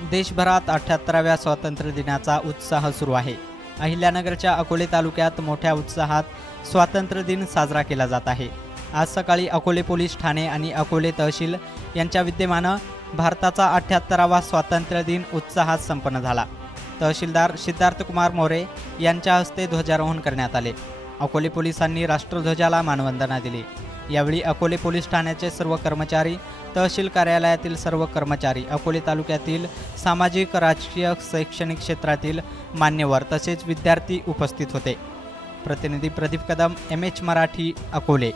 देशभरात 78व्या स्वातंत्र्य दिनाचा उत्साह सुरू आहे। अहिल्यानगरच्या अकोले तालुक्यात मोठ्या उत्साहात स्वातंत्र्य दिन साजरा केला जात आहे। आज सकाळी अकोले पोलीस ठाणे आणि अकोले तहसील यांच्या विद्यमाने भारताचा 78वा स्वातंत्र्य दिन उत्साहात संपन्न झाला। तहसीलदार सिद्धार्थ कुमार मोरे यांच्या हस्ते ध्वजारोहण करण्यात आले। अकोले पोलिसांनी राष्ट्रध्वजाला मानवंदना दिली। यावेळी अकोले पोलीस ठाण्याचे सर्व कर्मचारी, तहसील कार्यालयातील सर्व कर्मचारी, अकोले तालुक्यातील सामाजिक, राजकीय, शैक्षणिक क्षेत्रातील मान्यवर तसेच विद्यार्थी उपस्थित होते। प्रतिनिधी प्रदीप कदम, MH मराठी, अकोले।